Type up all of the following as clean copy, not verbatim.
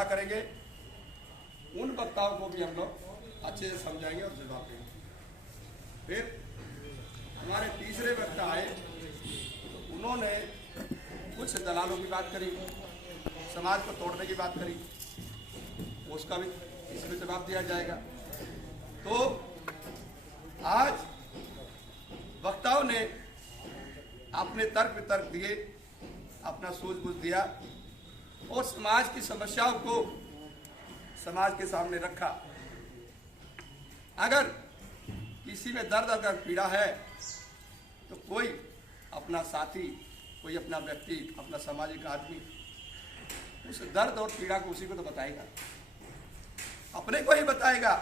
खड़ा करेंगे, उन वक्ताओं को भी हम लोग अच्छे से समझाएंगे और जवाब देंगे। फिर हमारे तीसरे वक्ता आए, तो उन्होंने कुछ दलालों की बात करी, समाज को तोड़ने की बात करी, उसका भी इसमें जवाब दिया जाएगा। तो आज वक्ताओं ने अपने तर्क दिए, अपना सूझबूझ दिया और समाज की समस्याओं को समाज के सामने रखा। अगर किसी में दर्द अगर पीड़ा है तो कोई अपना साथी, कोई अपना व्यक्ति, अपना सामाजिक आदमी उस दर्द और पीड़ा को उसी को तो बताएगा, अपने को ही बताएगा,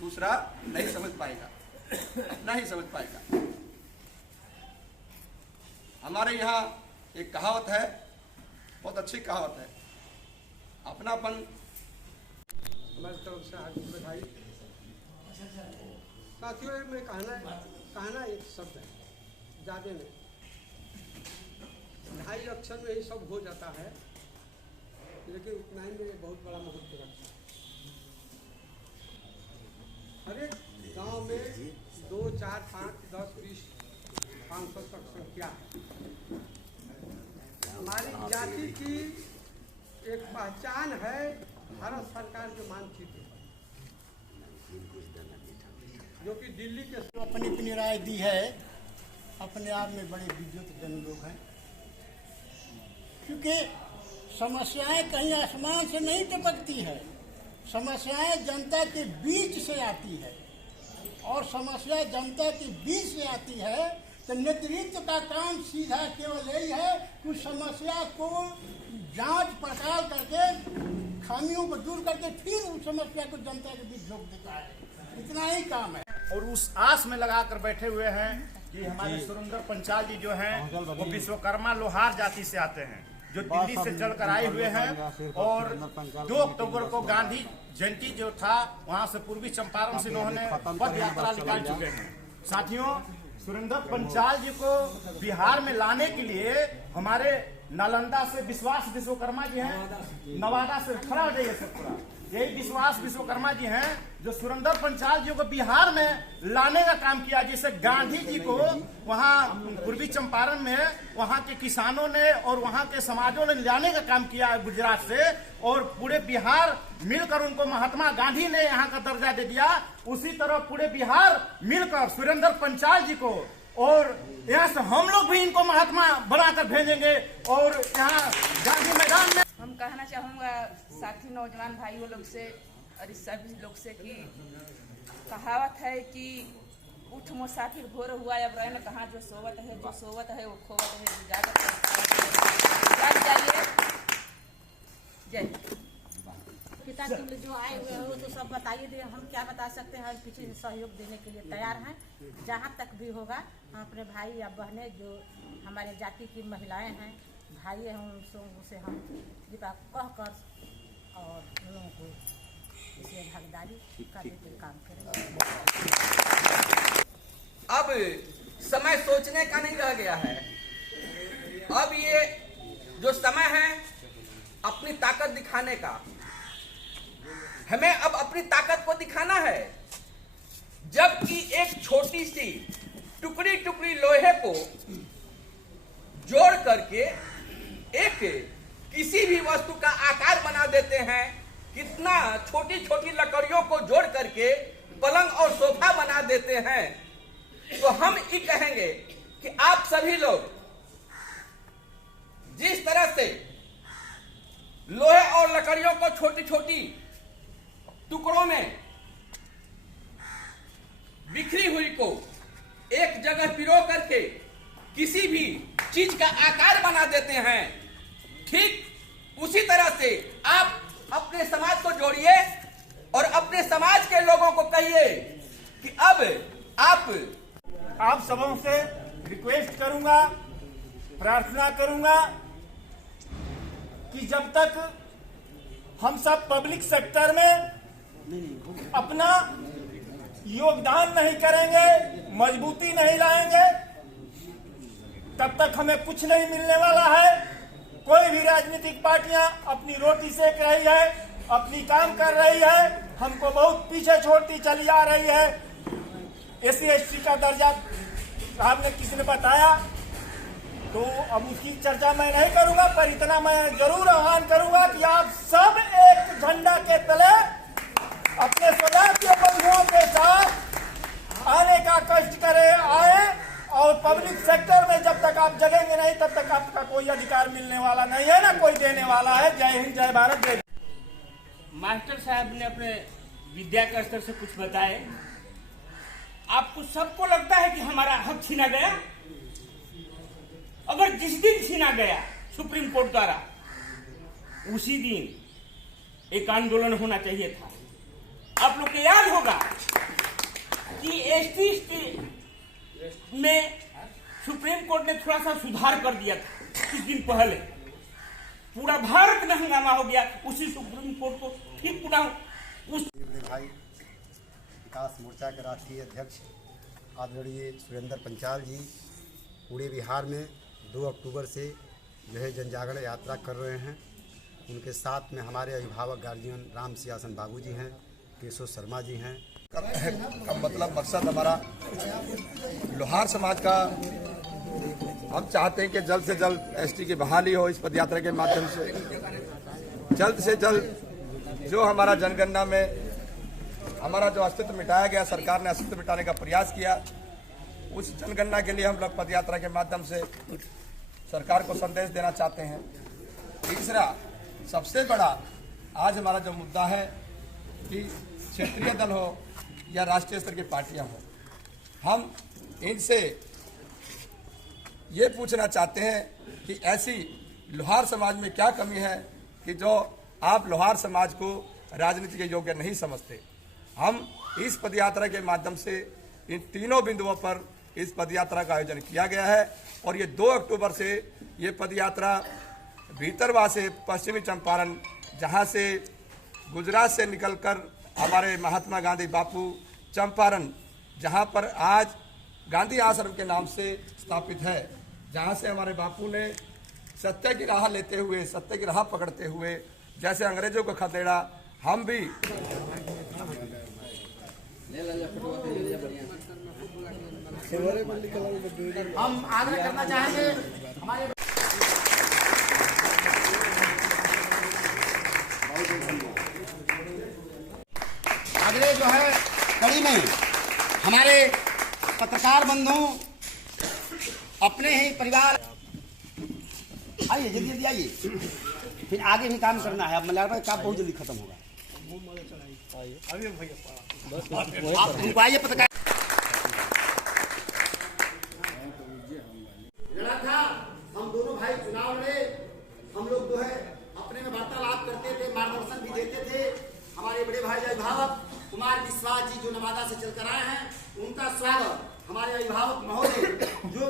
दूसरा नहीं समझ पाएगा, अपना ही समझ पाएगा। हमारे यहाँ एक कहावत है, बहुत अच्छी कहावत है, अपनापन। हमारी तरफ से हार्दिक बधाई। साथियों में कहना एक शब्द है, ज़्यादा नहीं, 2.5 अक्षर में ही सब हो जाता है, लेकिन उतना ही में बहुत बड़ा महत्व रखता है। हर एक गाँव में 2, 4, 5, 10, 20, 500 तक संख्या है। हमारी जाति की एक पहचान है भारत सरकार के मानचित्र, जो कि दिल्ली के अपनी अपनी राय दी है, अपने आप में बड़े विद्युत जन लोग हैं, क्योंकि समस्याएं कहीं आसमान से नहीं टपकती है, समस्याएं जनता के बीच से आती है, और समस्या जनता के बीच से आती है तो नेतृत्व का काम सीधा केवल यही है कि उस समस्या को जांच पड़ताल करके खामियों को दूर करके फिर उस समस्या को जनता के बीच झोंक देता है, इतना ही काम है। और उस आस में लगाकर बैठे हुए हैं कि हमारे सुरेंद्र पंचाल जी जो हैं वो विश्वकर्मा लोहार जाति से आते हैं, जो दिल्ली से चलकर आए हुए हैं, और 2 अक्टूबर को गांधी जयंती जो था वहां से पूर्वी चंपारण से उन्होंने पद यात्रा निकाल चुके हैं। साथियों, सुरेंद्र पंचाल जी को बिहार में लाने के लिए हमारे नालंदा से विश्वास विश्वकर्मा जी हैं, नवादा से खड़ा हो जाइए सब पूरा, यही विश्वास विश्वकर्मा जी हैं जो सुरेंद्र पंचाल जी को बिहार में लाने का काम किया। जैसे गांधी जी को वहां पूर्वी चंपारण में वहां के किसानों ने और वहां के समाजों ने लाने का काम किया गुजरात से, और पूरे बिहार मिलकर उनको महात्मा गांधी ने यहाँ का दर्जा दे दिया। उसी तरह पूरे बिहार मिलकर सुरेंद्र पंचाल जी को, और यहाँ से हम लोग भी इनको महात्मा बनाकर भेजेंगे, और यहाँ गांधी मैदान में हम कहना चाहूँगा साथी नौजवान भाइयों लोग से और इस सभी लोग से कि कहावत है कि उठ मुसाफिर भोर हुआ, अब रहने कहाँ जो सोवत है वो खोवत है, जाग जाइए। जय पिता तुम जो आए हुए हो तो सब बताइए दे, हम क्या बता सकते हैं, पीछे सहयोग देने के लिए तैयार हैं। जहाँ तक भी होगा हम अपने भाई या बहनें जो हमारे जाति की महिलाएं हैं, भाई हैं, उनसे हम कृपा कह कर और उन लोगों को इसमें भागीदारी करने के काम करेंगे। अब समय सोचने का नहीं रह गया है, अब ये जो समय है अपनी ताकत दिखाने का, हमें अब अपनी ताकत को दिखाना है। जबकि एक छोटी सी टुकड़ी टुकड़ी लोहे को जोड़ करके एक किसी भी वस्तु का आकार बना देते हैं, कितना छोटी छोटी लकड़ियों को जोड़ करके पलंग और सोफा बना देते हैं। तो हम ये कहेंगे कि आप सभी लोग जिस तरह से लोहे और लकड़ियों को छोटी छोटी टुकड़ों में बिखरी हुई को एक जगह पिरो करके किसी भी चीज का आकार बना देते हैं, ठीक उसी तरह से आप अपने समाज को जोड़िए और अपने समाज के लोगों को कहिए कि अब आप सबों से रिक्वेस्ट करूंगा, प्रार्थना करूंगा कि जब तक हम सब पब्लिक सेक्टर में अपना योगदान नहीं करेंगे, मजबूती नहीं लाएंगे, तब तक हमें कुछ नहीं मिलने वाला है। कोई भी राजनीतिक पार्टियां अपनी रोटी सेक रही है, अपनी काम कर रही है, हमको बहुत पीछे छोड़ती चली आ रही है। SC/ST का दर्जा आपने किसी ने बताया, तो अब उसकी चर्चा मैं नहीं करूंगा, पर इतना मैं जरूर आह्वान करूंगा कि आप सब एक झंडा के तले अपने स्वजातीय बंधुओं के साथ आने का कष्ट करें, आए। और पब्लिक सेक्टर में जब तक आप जगेंगे नहीं, तब तक आपका कोई अधिकार मिलने वाला नहीं है, ना कोई देने वाला है। जय हिंद, जय भारत, जय। मास्टर साहब ने अपने विद्या के स्तर से कुछ बताए। आपको सबको लगता है कि हमारा हक छीना गया? अगर जिस दिन छीना गया सुप्रीम कोर्ट द्वारा, उसी दिन एक आंदोलन होना चाहिए था। आप लोग को याद होगा कि ST में सुप्रीम कोर्ट ने थोड़ा सा सुधार कर दिया था कुछ दिन पहले। पूरा भारत में हंगामा हो गया, उसी सुप्रीम कोर्ट को ठीक पूरा उस भाई विकास मोर्चा के राष्ट्रीय अध्यक्ष आदरणीय सुरेंद्र पंचाल जी पूरे बिहार में 2 अक्टूबर से जो है जन जागरण यात्रा कर रहे हैं। उनके साथ में हमारे अभिभावक गार्जियन राम सियासन बाबू जी हैं, केशव शर्मा जी हैं। का मतलब मकसद हमारा लोहार समाज का, हम चाहते हैं कि जल्द से जल्द ST की बहाली हो इस पदयात्रा के माध्यम से जल्द जो हमारा जनगणना में हमारा जो अस्तित्व मिटाया गया, सरकार ने अस्तित्व मिटाने का प्रयास किया, उस जनगणना के लिए हम लोग पदयात्रा के माध्यम से सरकार को संदेश देना चाहते हैं। तीसरा सबसे बड़ा आज हमारा जो मुद्दा है कि क्षेत्रीय दल हो या राष्ट्रीय स्तर की पार्टियां हो, हम इनसे ये पूछना चाहते हैं कि ऐसी लोहार समाज में क्या कमी है कि जो आप लोहार समाज को राजनीति के योग्य नहीं समझते। हम इस पदयात्रा के माध्यम से इन तीनों बिंदुओं पर इस पदयात्रा का आयोजन किया गया है और ये 2 अक्टूबर से ये पदयात्रा भीतरवा से पश्चिमी चंपारण, जहाँ से गुजरात से निकलकर हमारे महात्मा गांधी बापू चंपारण, जहाँ पर आज गांधी आश्रम के नाम से स्थापित है, जहाँ से हमारे बापू ने सत्य की राह लेते हुए, सत्य की राह पकड़ते हुए, जैसे अंग्रेजों का खदेड़ा, हम भी हम आग्रह करना चाहेंगे हमारे अगले जो है कड़ी में हमारे पत्रकार बंधु अपने ही परिवार आइए, जल्दी जल्दी आइए, फिर आगे भी काम करना है। अब मलयालम का काम बहुत जल्दी खत्म होगा। आप उनको आइए पत्रकार लड़ा था, हम दोनों भाई चुनाव लड़े, हम लोग जो है अपने में वार्तालाप करते थे, मार्गदर्शन भी देते थे। हमारे बड़े भाई अभिभावक कुमार विश्वास जी जो नवादा से चलकर आए हैं, उनका स्वागत हमारे अभिभावक महोदय जो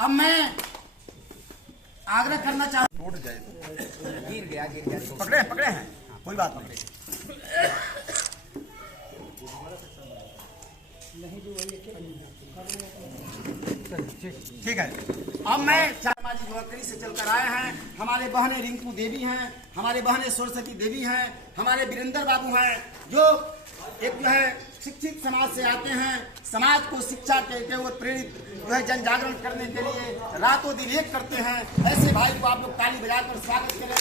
अब मैं आग्रह करना चाहता हूं, गिर गया पकड़े हैं, कोई बात नहीं। ठीक है, अब मैं सामाजिक नौकरी से चलकर आए हैं। हमारे बहनें रिंकू देवी हैं, हमारे बहनें सरस्वती देवी हैं, हमारे वीरेंद्र बाबू हैं, जो एक जो है शिक्षित समाज से आते हैं। समाज को शिक्षा के हुए प्रेरित जो है जन जागरण करने के लिए रातों दिन एक करते हैं। ऐसे भाई को आप लोग ताली बजाकर स्वागत करें।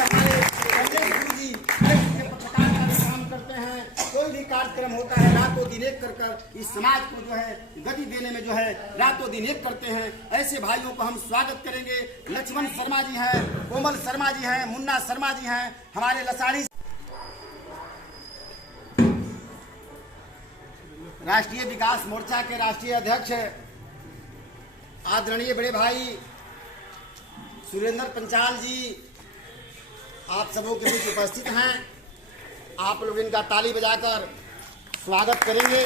हमारे संजय गुरु जी पत्रकार का काम करते हैं, कोई भी कार्यक्रम होता है रातों दिन एक कर इस समाज को जो है गति देने में जो है रातों दिन एक करते हैं। ऐसे भाइयों को हम स्वागत करेंगे। लक्ष्मण शर्मा जी हैं, कोमल शर्मा जी हैं, मुन्ना शर्मा जी हैं, हमारे लसाड़ी राष्ट्रीय विकास मोर्चा के राष्ट्रीय अध्यक्ष आदरणीय बड़े भाई सुरेंद्र पंचाल जी आप सबों के बीच उपस्थित हैं। आप लोग इनका ताली बजाकर स्वागत करेंगे।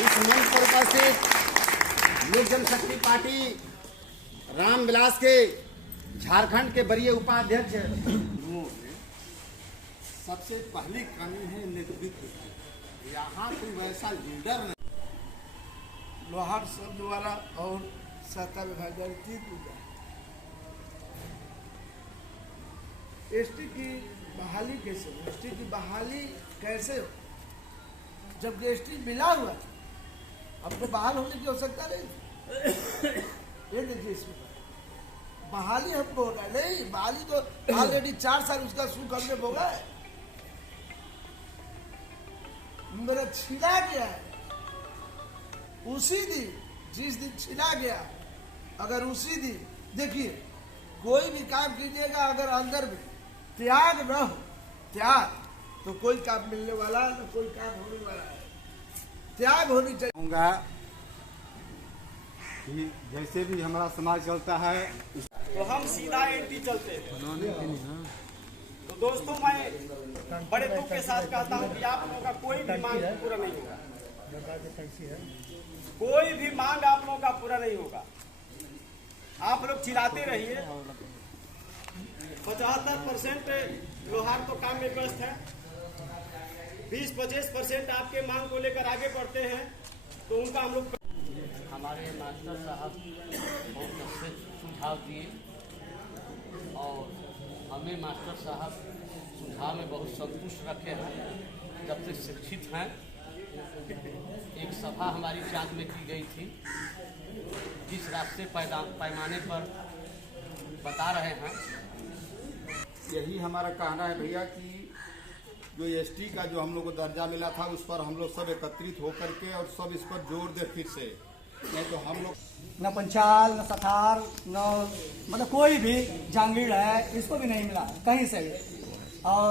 इस मंच पर उपस्थित लोक जनशक्ति पार्टी रामविलास के झारखंड के वरीय उपाध्यक्ष सबसे पहली कमी है नेतृत्व की। यहाँ कोई वैसा लीडर नहीं। लोहार शब्द वाला और सहता विभाग एसटी की बहाली कैसे हो? एसटी की बहाली कैसे हो जब एसटी मिला हुआ है? अब तो बहाल होने की आवश्यकता नहीं। ये देखिए इसमें बहाली हमको होगा नहीं, बहाली तो ऑलरेडी 4 साल उसका सुख हमने भोगा है। मेरा छीना गया है उसी दिन, जिस दिन छीना गया, अगर उसी दिन देखिए कोई भी काम कीजिएगा अगर अंदर में त्याग न हो, त्याग तो कोई काम मिलने वाला न कोई काम होने वाला है। त्याग होनी चाहिए। कि जैसे भी हमारा समाज चलता है तो हम सीधा एंटी चलते हैं। तो दोस्तों मैं बड़े दुख के साथ कहता हूँ कि आप लोगों का कोई भी मांग पूरा नहीं होगा, कोई भी मांग आप लोगों का पूरा नहीं होगा। आप लोग चिल्लाते रहिए। 75% लोहार तो काम में व्यस्त है, 20-25% आपके मांग को लेकर आगे बढ़ते हैं, तो उनका हम लोग हमारे मास्टर साहब बहुत अच्छे सुझाव दिए और हमें मास्टर साहब सुझाव में बहुत संतुष्ट रखे हैं। जब से शिक्षित हैं, एक सभा हमारी चाँद में की गई थी, जिस रास्ते पैमाने पर बता रहे हैं। यही हमारा कहना है भैया कि जो एसटी का जो हम लोग को दर्जा मिला था उस पर हम लोग सब एकत्रित होकर के और सब इस पर जोर दे फिर से, नहीं तो हम लोग न पंचाल न सथार न मतलब कोई भी जांगीर है इसको भी नहीं मिला कहीं से भी। और